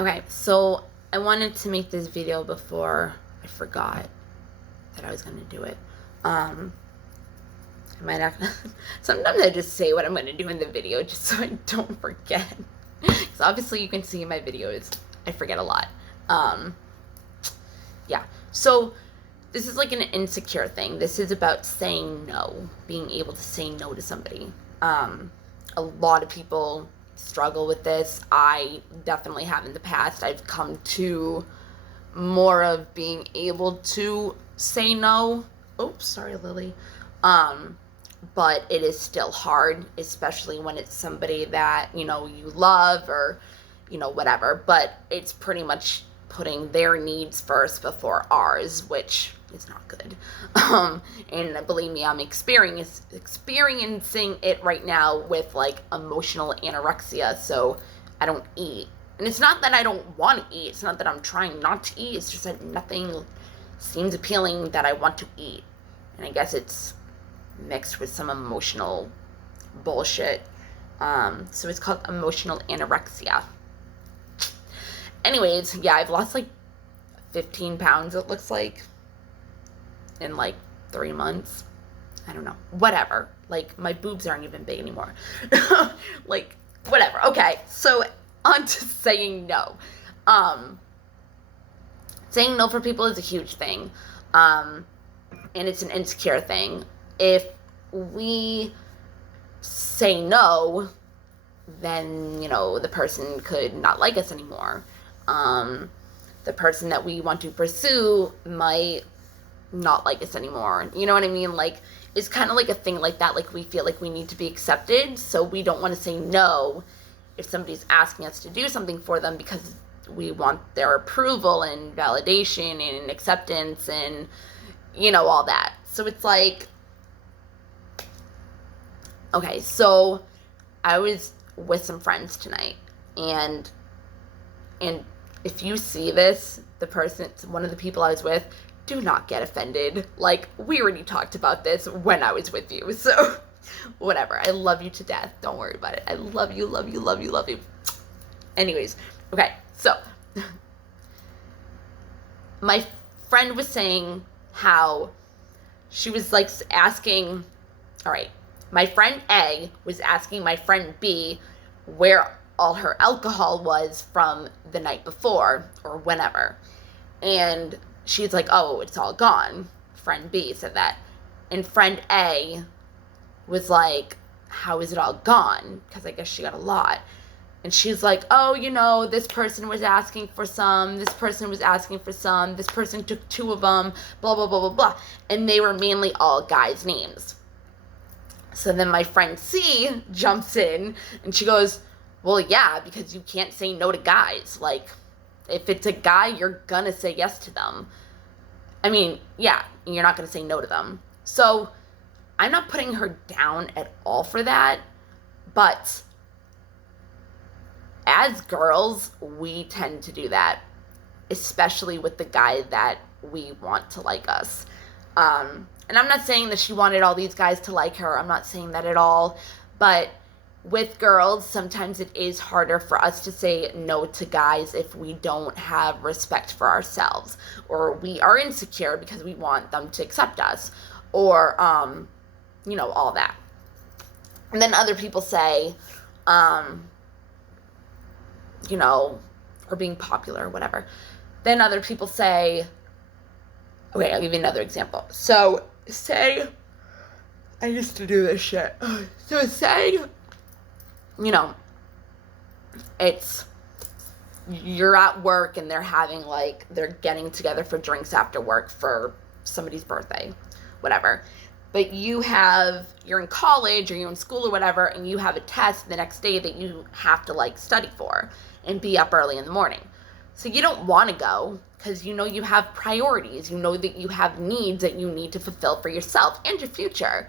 Okay, so I wanted to make this video before I forgot that I was going to do it. I might not. Sometimes I just say what I'm going to do in the video just so I don't forget. Because obviously you can see in my videos, I forget a lot. Yeah, so this is like an insecure thing. This is about saying no, being able to say no to somebody. A lot of people struggle with this. I definitely have in the past. I've come to more of being able to say no. Oops, sorry, Lily. But it is still hard, especially when it's somebody that, you love or, whatever. But it's pretty much putting their needs first before ours, which is not good. And believe me, I'm experiencing it right now with like emotional anorexia. So I don't eat. And it's not that I don't want to eat. It's not that I'm trying not to eat. It's just that nothing seems appealing that I want to eat. And I guess it's mixed with some emotional bullshit. So it's called emotional anorexia. Anyways, yeah, I've lost like 15 pounds, it looks like, in like 3 months. I don't know. Whatever. Like, my boobs aren't even big anymore. Like, whatever. Okay, so on to saying no. Saying no for people is a huge thing. And it's an insecure thing. If we say no, then, the person could not like us anymore. The person that we want to pursue might not like us anymore. You know what I mean? Like, it's kind of like a thing like that. Like, we feel like we need to be accepted, so we don't want to say no if somebody's asking us to do something for them because we want their approval and validation and acceptance and, all that. So it's like, okay, so I was with some friends tonight, and if you see this, one of the people I was with, do not get offended. Like, we already talked about this when I was with you, so whatever. I love you to death. Don't worry about it. I love you, love you, love you, love you. Anyways, okay, so my friend was saying how she was like asking, all right, my friend A was asking my friend B where all her alcohol was from the night before or whenever. And she's like, oh, it's all gone. Friend B said that. And friend A was like, how is it all gone? Because I guess she got a lot. And she's like, oh, this person was asking for some, this person was asking for some, this person took 2 of them, blah, blah, blah, blah, blah. And they were mainly all guys' names. So then my friend C jumps in and she goes, well, yeah, because you can't say no to guys. Like, if it's a guy, you're gonna say yes to them. I mean, yeah, you're not gonna say no to them. So I'm not putting her down at all for that, but as girls, we tend to do that, especially with the guy that we want to like us. And I'm not saying that she wanted all these guys to like her. I'm not saying that at all. But with girls, sometimes it is harder for us to say no to guys if we don't have respect for ourselves, or we are insecure because we want them to accept us, or, all that. And then other people say, or being popular or whatever. Then other people say, okay, I'll give you another example. So, say, I used to do this shit. So, say, it's, you're at work and they're getting together for drinks after work for somebody's birthday, whatever. But you're in college or you're in school or whatever, and you have a test the next day that you have to study for and be up early in the morning. So you don't want to go because you have priorities. You know that you have needs that you need to fulfill for yourself and your future.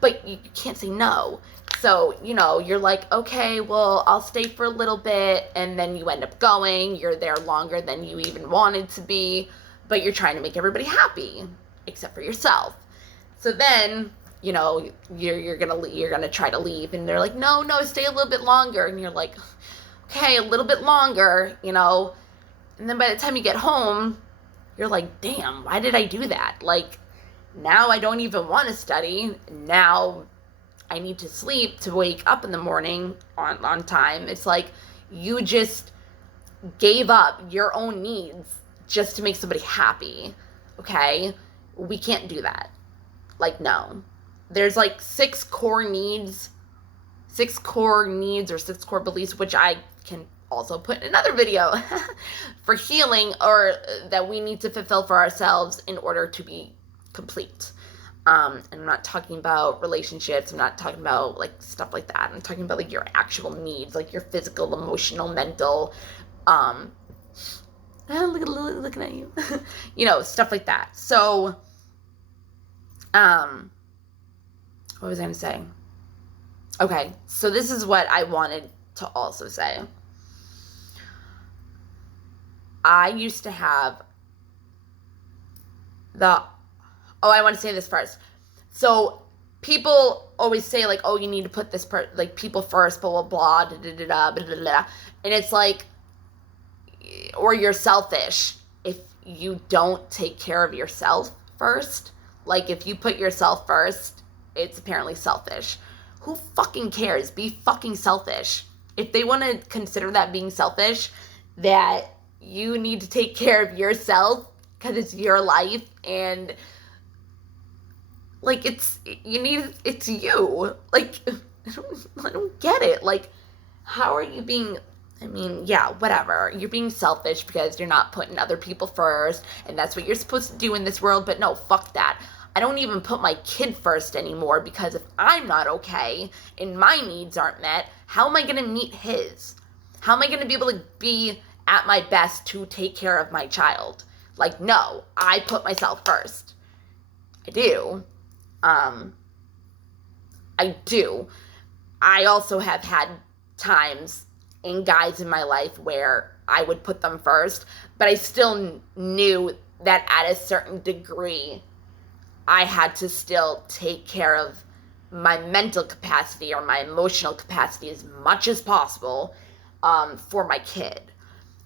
But you can't say no. So, you're like, okay, well, I'll stay for a little bit, and then you end up going. You're there longer than you even wanted to be, but you're trying to make everybody happy, except for yourself. So then, you're gonna try to leave, and they're like, no, stay a little bit longer, and you're like, okay, a little bit longer, you know. And then by the time you get home, you're like, damn, why did I do that? Like, now I don't even want to study. Now I need to sleep to wake up in the morning on time. It's like you just gave up your own needs just to make somebody happy. Okay? We can't do that. Like, no. There's like 6 core needs or 6 core beliefs, which I can also put in another video for healing, or that we need to fulfill for ourselves in order to be complete. And I'm not talking about relationships. I'm not talking about like stuff like that. I'm talking about like your actual needs, like your physical, emotional, mental, looking at you, you know, stuff like that. So, what was I going to say? Okay, so this is what I wanted to also say. I used to have I want to say this first. So people always say like, oh, you need to put this like people first, blah, blah, blah, da, da, da, da, blah, blah, blah. And it's like, or you're selfish if you don't take care of yourself first. Like if you put yourself first, it's apparently selfish. Who fucking cares? Be fucking selfish. If they want to consider that being selfish, that you need to take care of yourself because it's your life, and like it's you. Like I don't get it. Like, how are you being? I mean, yeah, whatever. You're being selfish because you're not putting other people first, and that's what you're supposed to do in this world. But no, fuck that. I don't even put my kid first anymore, because if I'm not okay and my needs aren't met, how am I going to meet his? How am I going to be able to be at my best to take care of my child? Like, no, I put myself first. I do. I do. I also have had times and guys in my life where I would put them first, but I still knew that at a certain degree, I had to still take care of my mental capacity or my emotional capacity as much as possible for my kid.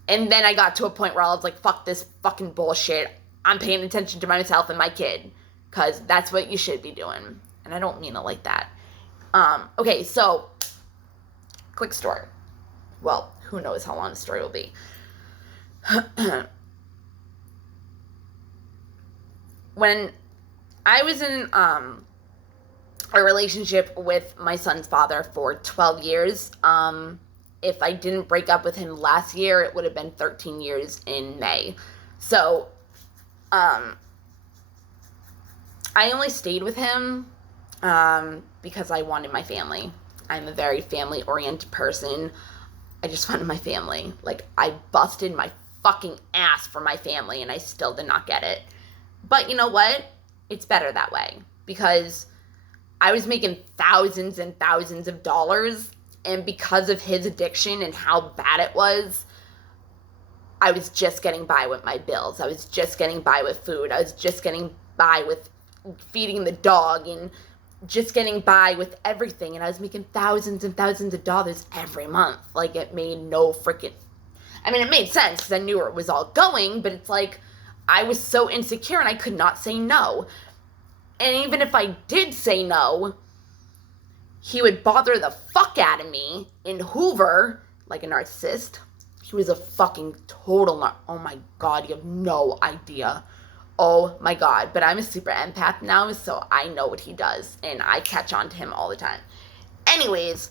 And then I got to a point where I was like, fuck this fucking bullshit. I'm paying attention to myself and my kid, because that's what you should be doing. And I don't mean it like that. Okay, so, quick story. Well, who knows how long the story will be. When I was in a relationship with my son's father for 12 years, if I didn't break up with him last year, it would have been 13 years in May. So, I only stayed with him because I wanted my family. I'm a very family-oriented person. I just wanted my family. Like, I busted my fucking ass for my family, and I still did not get it. But you know what? It's better that way, because I was making thousands and thousands of dollars, and because of his addiction and how bad it was, I was just getting by with my bills. I was just getting by with food. I was just getting by with feeding the dog and just getting by with everything. And I was making thousands and thousands of dollars every month. Like, it made no freaking... I mean, it made sense because I knew where it was all going, but it's like I was so insecure and I could not say no. And even if I did say no, he would bother the fuck out of me in Hoover like a narcissist. He was a fucking total oh my god, you have no idea. Oh my god. But I'm a super empath now, so I know what he does, and I catch on to him all the time. Anyways,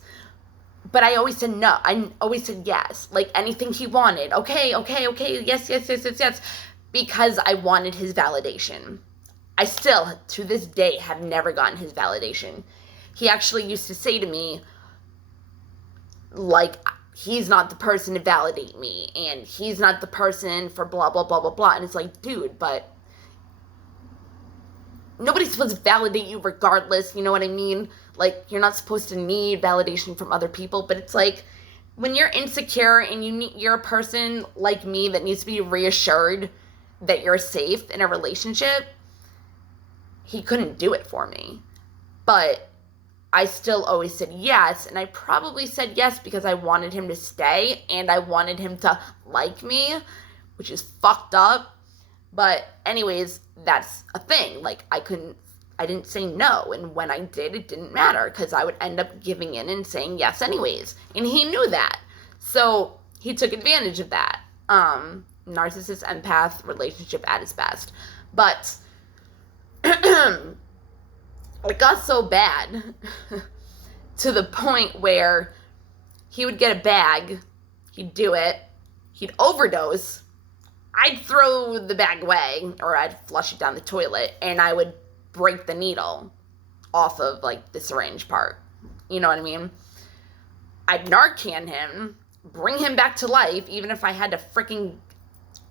but I always said no. I always said yes. Like, anything he wanted. Okay, yes. Because I wanted his validation. I still, to this day, have never gotten his validation. He actually used to say to me, like, he's not the person to validate me, and he's not the person for blah, blah, blah, blah, blah. And it's like, dude, but nobody's supposed to validate you regardless, you know what I mean? Like, you're not supposed to need validation from other people, but it's like, when you're insecure and you're a person like me that needs to be reassured that you're safe in a relationship, he couldn't do it for me. But I still always said yes, and I probably said yes because I wanted him to stay and I wanted him to like me, which is fucked up. But anyways, that's a thing. Like, I didn't say no, and when I did, it didn't matter because I would end up giving in and saying yes anyways, and he knew that. So he took advantage of that. Narcissist empath relationship at its best. But it got so bad to the point where he would get a bag, he'd do it, he'd overdose, I'd throw the bag away, or I'd flush it down the toilet, and I would break the needle off of, like, the syringe part. You know what I mean? I'd Narcan him, bring him back to life, even if I had to freaking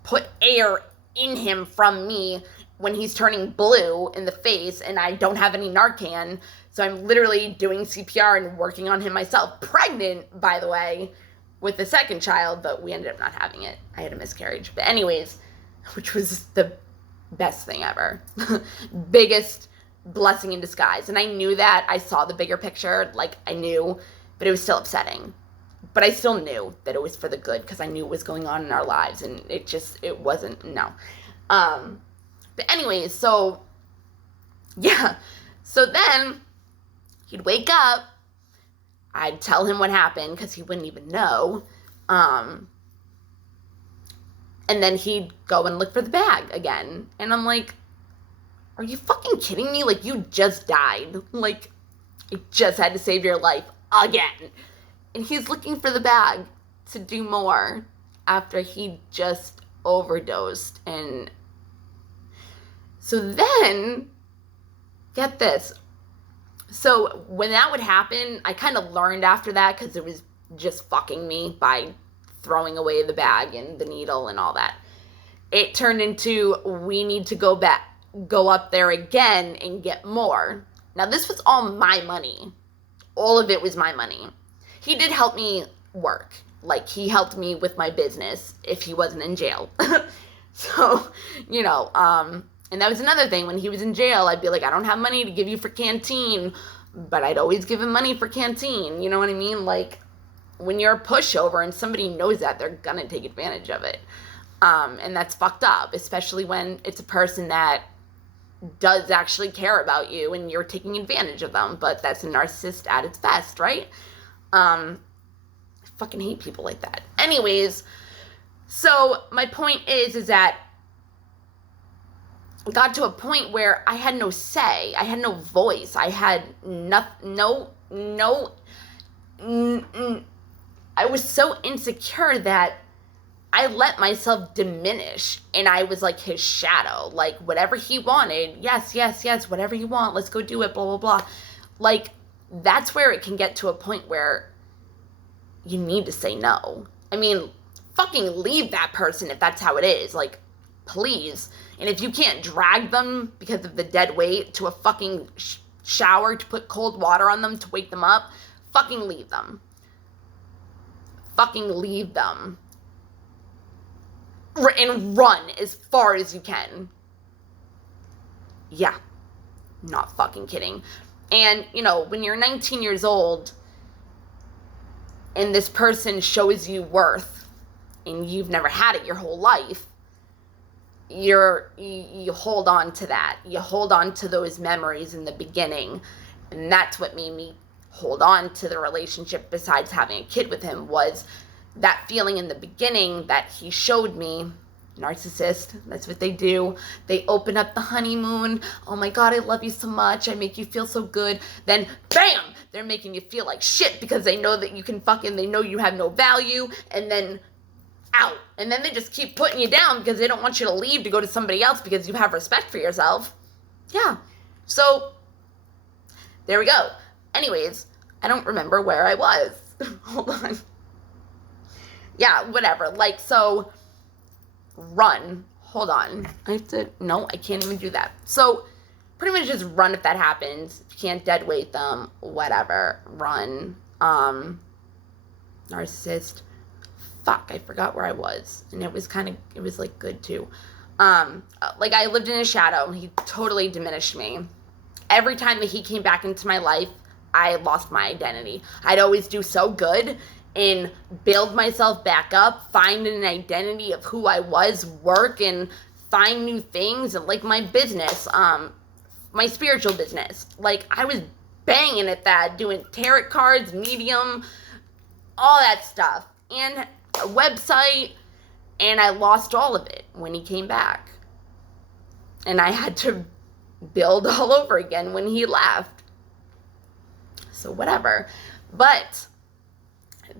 put air in him from me when he's turning blue in the face and I don't have any Narcan. So I'm literally doing CPR and working on him myself. Pregnant, by the way, with the second child, but we ended up not having it. I had a miscarriage. But anyways, which was the best thing ever. Biggest blessing in disguise. And I knew that. I saw the bigger picture. Like, I knew, but it was still upsetting. But I still knew that it was for the good because I knew what was going on in our lives, and it wasn't, no. But anyways, so, yeah. So then, he'd wake up, I'd tell him what happened because he wouldn't even know, and then he'd go and look for the bag again, and I'm like, are you fucking kidding me? Like, you just died. Like, I just had to save your life again. And he's looking for the bag to do more after he just overdosed. And so then, get this. So when that would happen, I kind of learned after that because it was just fucking me by throwing away the bag and the needle and all that. It turned into, we need to go up there again and get more. Now, this was all my money. All of it was my money. He did help me work. Like, he helped me with my business if he wasn't in jail. So, you know, and that was another thing. When he was in jail, I'd be like, I don't have money to give you for canteen, but I'd always give him money for canteen. You know what I mean? Like, when you're a pushover and somebody knows that, they're gonna take advantage of it. And that's fucked up, especially when it's a person that does actually care about you and you're taking advantage of them. But that's a narcissist at its best, right? I fucking hate people like that. Anyways, so my point is that I got to a point where I had no say. I had no voice. I had I was so insecure that I let myself diminish, and I was like his shadow. Like, whatever he wanted, yes, whatever you want, let's go do it, blah, blah, blah. Like, that's where it can get to a point where you need to say no. I mean, fucking leave that person if that's how it is. Like, please. And if you can't drag them because of the dead weight to a fucking shower to put cold water on them to wake them up, fucking leave them. Fucking leave them. And run as far as you can. Yeah. Not fucking kidding. And, you know, when you're 19 years old and this person shows you worth and you've never had it your whole life, you hold on to that. You hold on to those memories in the beginning. And that's what made me hold on to the relationship besides having a kid with him, was that feeling in the beginning that he showed me. Narcissist, that's what they do. They open up the honeymoon. Oh my God, I love you so much. I make you feel so good. Then, bam, they're making you feel like shit because they know that they know you have no value. And then, out. And then they just keep putting you down because they don't want you to leave to go to somebody else because you have respect for yourself. Yeah. So, there we go. Anyways, I don't remember where I was. Hold on. Yeah, whatever. Like, so, run. Hold on. I can't even do that. So, pretty much just run if that happens. If you can't dead weight them, whatever. Run. Narcissist. Fuck, I forgot where I was. And it was like good too. Like, I lived in his shadow. He totally diminished me. Every time that he came back into my life, I lost my identity. I'd always do so good and build myself back up, find an identity of who I was, work and find new things, and like my business, my spiritual business. Like, I was banging at that, doing tarot cards, medium, all that stuff, and a website, and I lost all of it when he came back. And I had to build all over again when he left. So whatever. But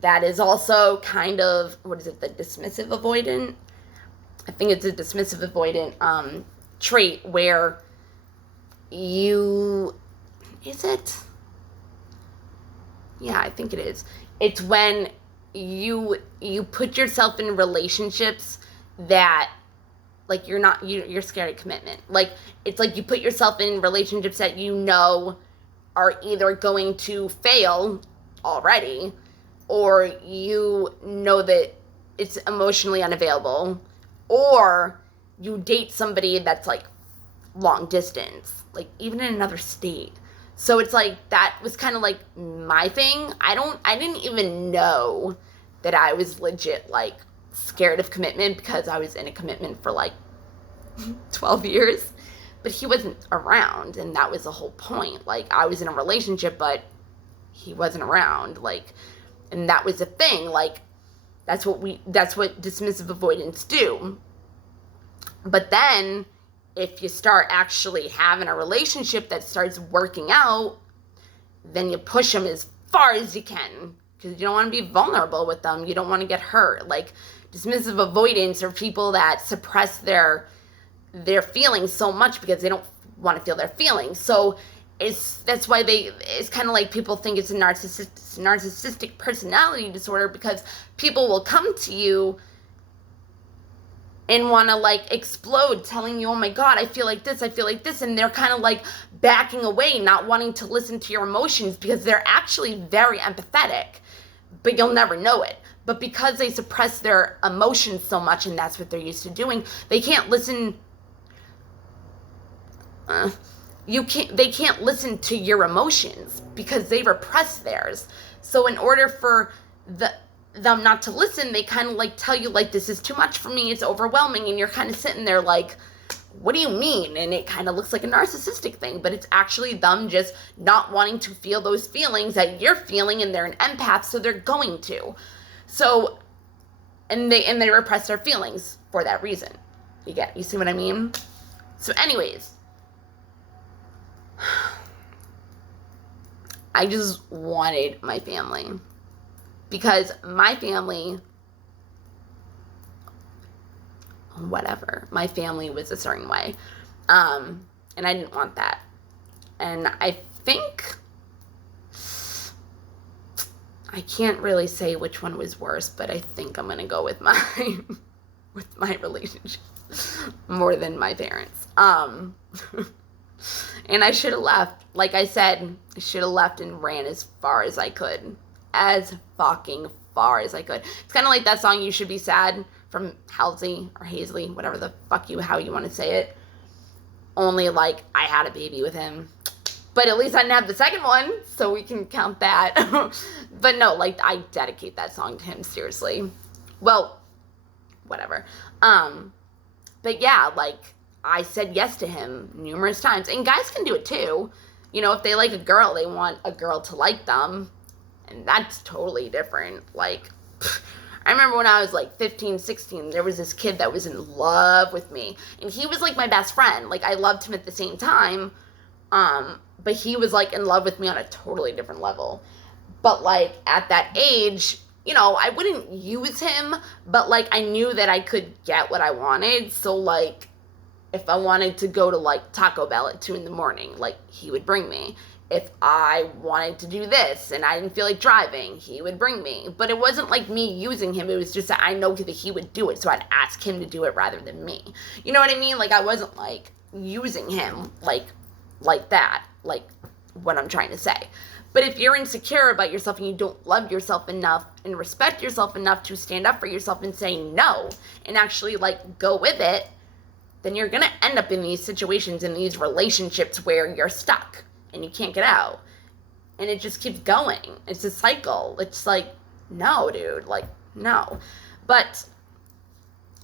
that is also kind of, what is it, the dismissive avoidant? I think it's a dismissive avoidant trait where you, is it? Yeah, I think it is. It's when you put yourself in relationships that, like, you're scared of commitment. Like, it's like you put yourself in relationships that you know are either going to fail already, or you know that it's emotionally unavailable, or you date somebody that's like long distance, like even in another state. So it's like, that was kind of like my thing. I didn't even know that I was legit like scared of commitment because I was in a commitment for like 12 years, but he wasn't around, and that was the whole point. Like, I was in a relationship, but he wasn't around, like, and that was the thing. Like, that's what dismissive avoidants do. But then if you start actually having a relationship that starts working out, then you push them as far as you can, because you don't want to be vulnerable with them. You don't want to get hurt. Like, dismissive avoidants are people that suppress their feelings so much because they don't want to feel their feelings. So that's why it's kind of like people think it's a narcissistic personality disorder, because people will come to you and want to like explode, telling you, oh my God, I feel like this, and they're kind of like backing away, not wanting to listen to your emotions, because they're actually very empathetic, but you'll never know it. But because they suppress their emotions so much, and that's what they're used to doing, they can't listen. They can't listen to your emotions because they repress theirs. So in order for them not to listen, they kind of like tell you, like, this is too much for me, it's overwhelming, and you're kind of sitting there like, what do you mean? And it kind of looks like a narcissistic thing, but it's actually them just not wanting to feel those feelings that you're feeling, and they're an empath, so they're going to. So, and they repress their feelings for that reason. You see what I mean? So anyways, I just wanted my family, because my family, whatever, my family was a certain way, and I didn't want that. And I think, I can't really say which one was worse, but I think I'm gonna go with my relationship more than my parents. And I should have left. Like I said, I should have left and ran as far as I could. As fucking far as I could. It's kind of like that song, You Should Be Sad, from Halsey or Hazley, whatever the fuck how you want to say it. Only, like, I had a baby with him. But at least I didn't have the second one, so we can count that. But no, like, I dedicate that song to him, seriously. Well, whatever. But yeah, like, I said yes to him numerous times. And guys can do it too. You know, if they like a girl, they want a girl to like them. And that's totally different. Like, I remember when I was like 15, 16, there was this kid that was in love with me. And he was like my best friend. Like, I loved him at the same time. But he was like in love with me on a totally different level. But like at that age, you know, I wouldn't use him, but like I knew that I could get what I wanted. So like, if I wanted to go to like Taco Bell at 2 a.m, like he would bring me. If I wanted to do this and I didn't feel like driving, he would bring me. But it wasn't like me using him. It was just that I know that he would do it. So I'd ask him to do it rather than me. You know what I mean? Like, I wasn't like using him like that, like what I'm trying to say. But if you're insecure about yourself and you don't love yourself enough and respect yourself enough to stand up for yourself and say no and actually like go with it, then you're going to end up in these situations, in these relationships where you're stuck and you can't get out. And it just keeps going. It's a cycle. It's like, no, dude, like, no. But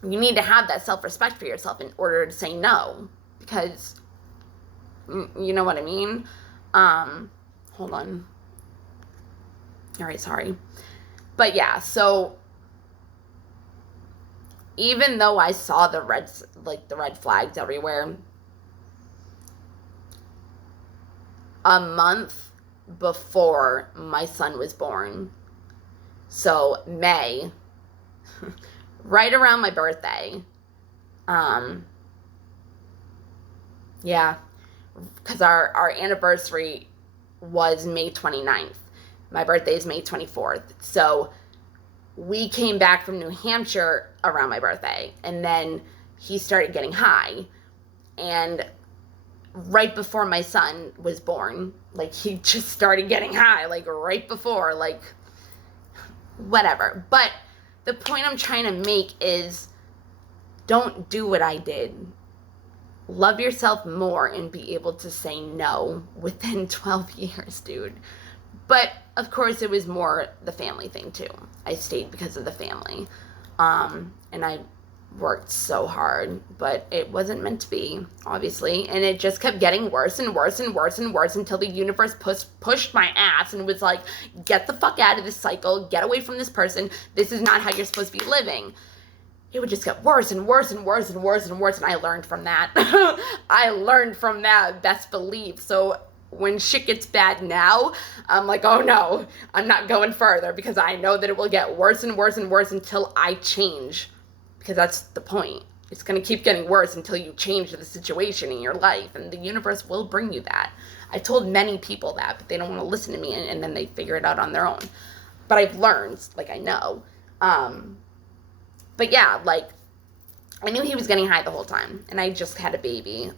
you need to have that self-respect for yourself in order to say no, because you know what I mean? Hold on. All right, sorry. But yeah, so even though I saw the red flags everywhere, a month before my son was born, so May, right around my birthday, yeah, because our anniversary was May 29th. My birthday is May 24th. So we came back from New Hampshire around my birthday, and then he started getting high. And right before my son was born, like, he just started getting high, like, right before, like, whatever. But the point I'm trying to make is, don't do what I did. Love yourself more and be able to say no within 12 years, dude. But, of course, it was more the family thing, too. I stayed because of the family. And I worked so hard, but it wasn't meant to be, obviously. And it just kept getting worse and worse and worse and worse until the universe pushed my ass and was like, get the fuck out of this cycle. Get away from this person. This is not how you're supposed to be living. It would just get worse and worse and worse and worse and worse. And I learned from that. I learned from that, best believe. So when shit gets bad now, I'm like, oh no, I'm not going further, because I know that it will get worse and worse and worse until I change. Because that's the point. It's going to keep getting worse until you change the situation in your life, and the universe will bring you that. I told many people that, but they don't want to listen to me, and then they figure it out on their own. But I've learned, like, I know. But yeah, like, I knew he was getting high the whole time, and I just had a baby.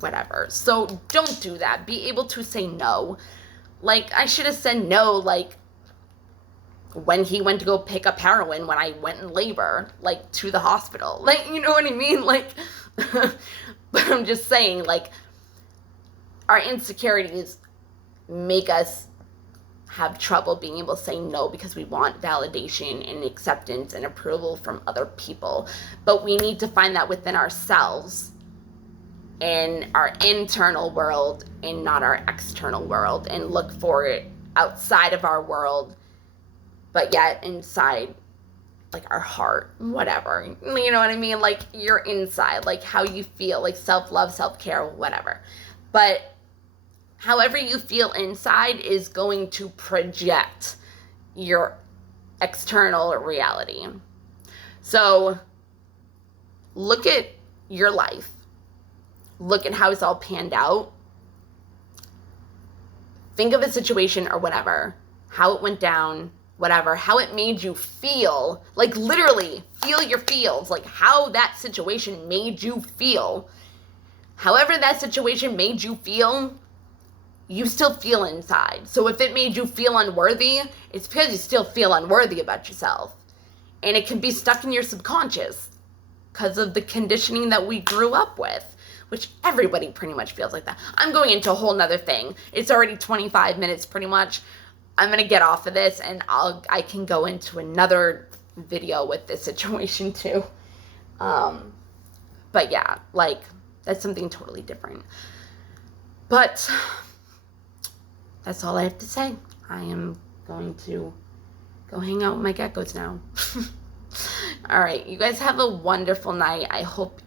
Whatever. So don't do that. Be able to say no. Like, I should have said no, like, when he went to go pick up heroin when I went in labor, like, to the hospital. Like, you know what I mean? Like, but I'm just saying, like, our insecurities make us have trouble being able to say no because we want validation and acceptance and approval from other people. But we need to find that within ourselves, in our internal world and not our external world, and look for it outside of our world, but yet inside, like, our heart, whatever, you know what I mean? Like, your inside, like, how you feel, like, self-love, self-care, whatever. But however you feel inside is going to project your external reality. So look at your life. Look at how it's all panned out. Think of a situation or whatever, how it went down, whatever, how it made you feel, like, literally feel your feels, like, how that situation made you feel. However that situation made you feel, you still feel inside. So if it made you feel unworthy, it's because you still feel unworthy about yourself. And it can be stuck in your subconscious because of the conditioning that we grew up with, which everybody pretty much feels like that. I'm going into a whole nother thing. It's already 25 minutes pretty much. I'm going to get off of this, and I can go into another video with this situation too. But yeah, like, that's something totally different. But that's all I have to say. I am going to go hang out with my geckos now. All right, you guys have a wonderful night. I hope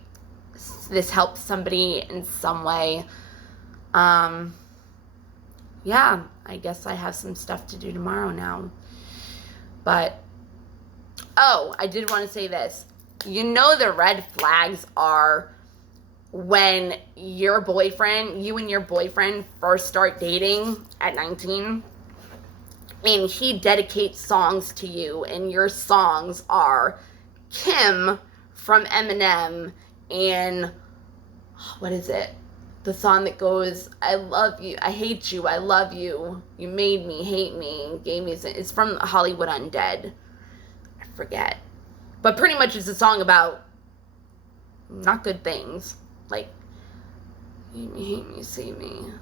this helps somebody in some way. Yeah, I guess I have some stuff to do tomorrow now. But, oh, I did want to say this. You know, the red flags are when you and your boyfriend first start dating at 19, and he dedicates songs to you, and your songs are Kim from Eminem and, what is it? The song that goes, I love you, I hate you, I love you, you made me, hate me, gave me, it's from Hollywood Undead. I forget. But pretty much it's a song about not good things. Like, hate me, save me.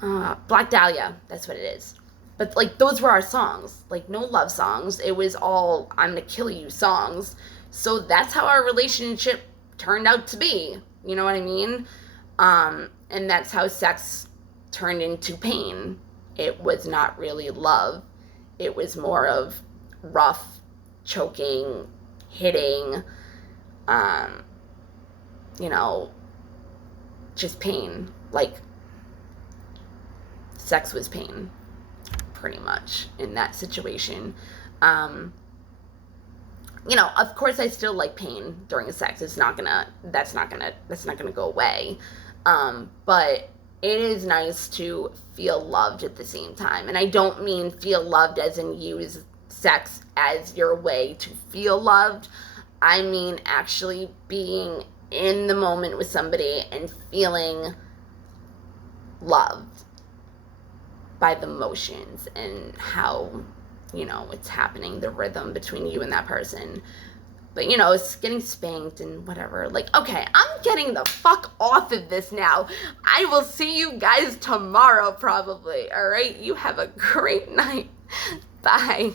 Black Dahlia, that's what it is. But like those were our songs. Like no love songs. It was all I'm gonna kill you songs. So that's how our relationship turned out to be. You know what I mean? And that's how sex turned into pain. It was not really love. It was more of rough, choking, hitting, you know, just pain. Like sex was pain, pretty much, in that situation. You know, of course I still like pain during sex. That's not gonna go away. But it is nice to feel loved at the same time. And I don't mean feel loved as in use sex as your way to feel loved. I mean actually being in the moment with somebody and feeling loved by the motions and how, you know, it's happening, the rhythm between you and that person. But, you know, it's getting spanked and whatever. Like, okay, I'm getting the fuck off of this now. I will see you guys tomorrow, probably. All right? You have a great night. Bye.